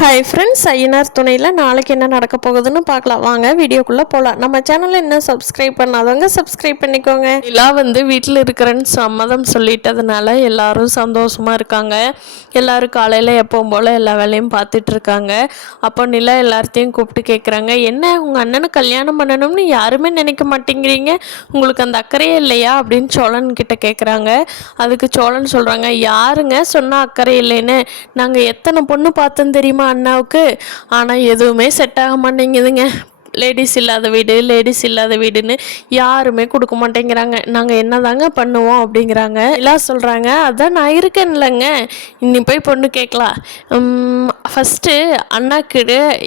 Hi friends, Ayyanar துணையில் நாளைக்கு என்ன நடக்க போகுதுன்னு பார்க்கலாம். வாங்க வீடியோக்குள்ளே போகலாம். நம்ம சேனலில் இன்னும் சப்ஸ்கிரைப் பண்ணாதவங்க சப்ஸ்கிரைப் பண்ணிக்கோங்க. எல்லாம் வீட்டில் இருக்கிறேன்னு சம்மதம் சொல்லிட்டதுனால எல்லாரும் சந்தோஷமாக இருக்காங்க. எல்லோரும் காலையில் எப்பவும் போல் எல்லா வேலையும் பார்த்துட்டு இருக்காங்க. அப்போ நிலா எல்லாத்தையும் கூப்பிட்டு கேட்குறாங்க, என்ன உங்கள் அண்ணனுக்கு கல்யாணம் பண்ணணும்னு யாருமே நினைக்க மாட்டேங்கிறீங்க, உங்களுக்கு அந்த அக்கறையே இல்லையா அப்படின்னு சோழன் கிட்ட கேட்குறாங்க. அதுக்கு சோழன் சொல்கிறாங்க, யாருங்க சொன்னால் அக்கறை இல்லைன்னு, நாங்கள் எத்தனை பொண்ணு பார்த்தோன்னு தெரியுமா அண்ணாவுக்கு, ஆனால் எதுவுமே செட் ஆக மாட்டேங்குதுங்க. லேடிஸ் இல்லாத வீடுன்னு யாருமே கொடுக்க மாட்டேங்கிறாங்க. நாங்கள் என்னதாங்க பண்ணுவோம் அப்படிங்கிறாங்க. எல்லாம் சொல்கிறாங்க, அதான் நான் இருக்கேன் இல்லைங்க, இன்னி போய் பொண்ணு கேட்கலாம். ஃபஸ்ட்டு அண்ணாக்கு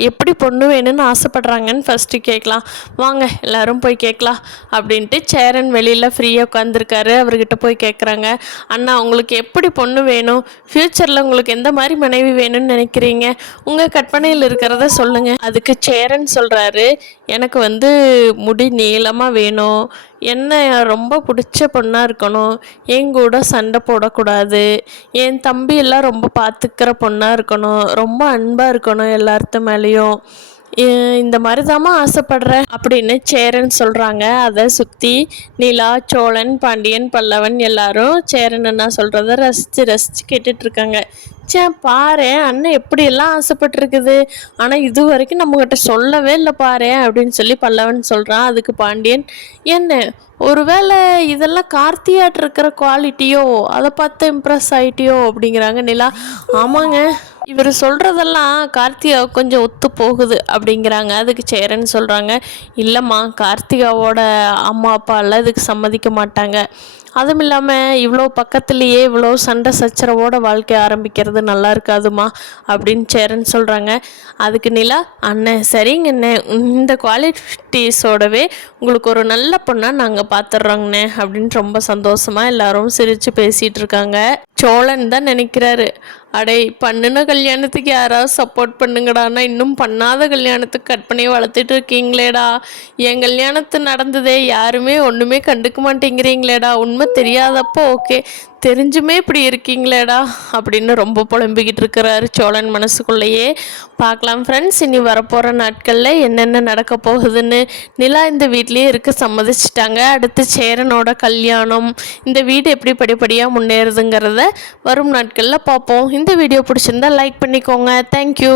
எப்படி பொண்ணு வேணும்னு ஆசைப்பட்றாங்கன்னு ஃபஸ்ட்டு கேட்கலாம், வாங்க எல்லோரும் போய் கேட்கலாம் அப்படின்ட்டு சேரன் வெளியில் ஃப்ரீயாக உட்காந்துருக்காரு. அவர்கிட்ட போய் கேட்குறாங்க, அண்ணா உங்களுக்கு எப்படி பொண்ணு வேணும், ஃப்யூச்சரில் உங்களுக்கு எந்த மாதிரி மனைவி வேணும்னு நினைக்கிறீங்க, உங்கள் கற்பனையில் இருக்கிறத சொல்லுங்கள். அதுக்கு சேரன் சொல்கிறாரு, எனக்கு முடி நீளமாக வேணும், என்ன ரொம்ப பிடிச்ச பொண்ணாக இருக்கணும், என் கூட சண்டை போடக்கூடாது, என் தம்பியெல்லாம் ரொம்ப பார்த்துக்கிற பொண்ணாக இருக்கணும், ரொம்ப அன்பாக இருக்கணும் எல்லார்த்து மேலேயும், இந்த மாதிரி தாம்மா ஆசைப்படுறேன் அப்படின்னு சேரன் சொல்கிறாங்க. அதை சுற்றி நிலா, சோழன், பாண்டியன், பல்லவன் எல்லாரும் சேரன் அண்ணா சொல்கிறத ரசித்து கேட்டுட்ருக்காங்க. பாரு அண்ணன் எப்படியெல்லாம் ஆசைப்பட்டுருக்குது, ஆனால் இது வரைக்கும் நம்மகிட்ட சொல்லவே இல்லை பாரு அப்படின்னு சொல்லி பல்லவன் சொல்கிறான். அதுக்கு பாண்டியன், என்ன ஒருவேளை இதெல்லாம் கார்த்தியாட் இருக்கிற குவாலிட்டியோ, அதை பார்த்து இம்ப்ரெஸ் ஆகிட்டியோ அப்படிங்கிறாங்க. நிலா, ஆமாங்க, இவர் சொல்கிறதெல்லாம் கார்த்திகா கொஞ்சம் ஒத்து போகுது அப்படிங்கிறாங்க. அதுக்கு சேரன்னு சொல்கிறாங்க, இல்லைம்மா, கார்த்திகாவோட அம்மா அப்பா எல்லாம் இதுக்கு சம்மதிக்க மாட்டாங்க, அதுவும் இல்லாமல் இவ்வளோ பக்கத்துலேயே இவ்வளோ சண்டை சச்சரவோட வாழ்க்கை ஆரம்பிக்கிறது நல்லா இருக்காதுமா அப்படின்னு சேரன் சொல்கிறாங்க. அதுக்கு நிலா, அண்ணன் சரிங்க அண்ணே, இந்த குவாலிட்டிஸோடவே உங்களுக்கு ஒரு நல்ல பொண்ணாக நாங்கள் பார்த்துட்றோங்கண்ணே அப்படின்னு ரொம்ப சந்தோஷமாக எல்லாரும் சிரித்து பேசிகிட்டு இருக்காங்க. சோழன் தான் நினைக்கிறாரு, அடே பண்ணுன கல்யாணத்துக்கு யாராவது சப்போர்ட் பண்ணுங்கடான்னா இன்னும் பண்ணாத கல்யாணத்துக்கு கற்பனையை வளர்த்துட்டு இருக்கீங்களேடா, என் கல்யாணத்து நடந்ததே யாருமே ஒன்றுமே கண்டுக்க மாட்டேங்கிறீங்களேடா, உண்மை தெரியாதப்போ ஓகே, தெரிஞ்சுமே இப்படி இருக்கீங்களேடா அப்படின்னு ரொம்ப புலம்பிக்கிட்டு இருக்கிறாரு சோழன் மனசுக்குள்ளேயே. பார்க்கலாம் ஃப்ரெண்ட்ஸ், இனி வரப்போகிற நாட்களில் என்னென்ன நடக்க போகுதுன்னு. நிலா இந்த வீட்லேயே இருக்க சம்மதிச்சிட்டாங்க. அடுத்து சேரனோட கல்யாணம், இந்த வீடு எப்படி படிப்படியாக முன்னேறுதுங்கிறத வரும் நாட்களில் பார்ப்போம். இந்த வீடியோ பிடிச்சிருந்தா லைக் பண்ணிக்கோங்க. தேங்க்யூ.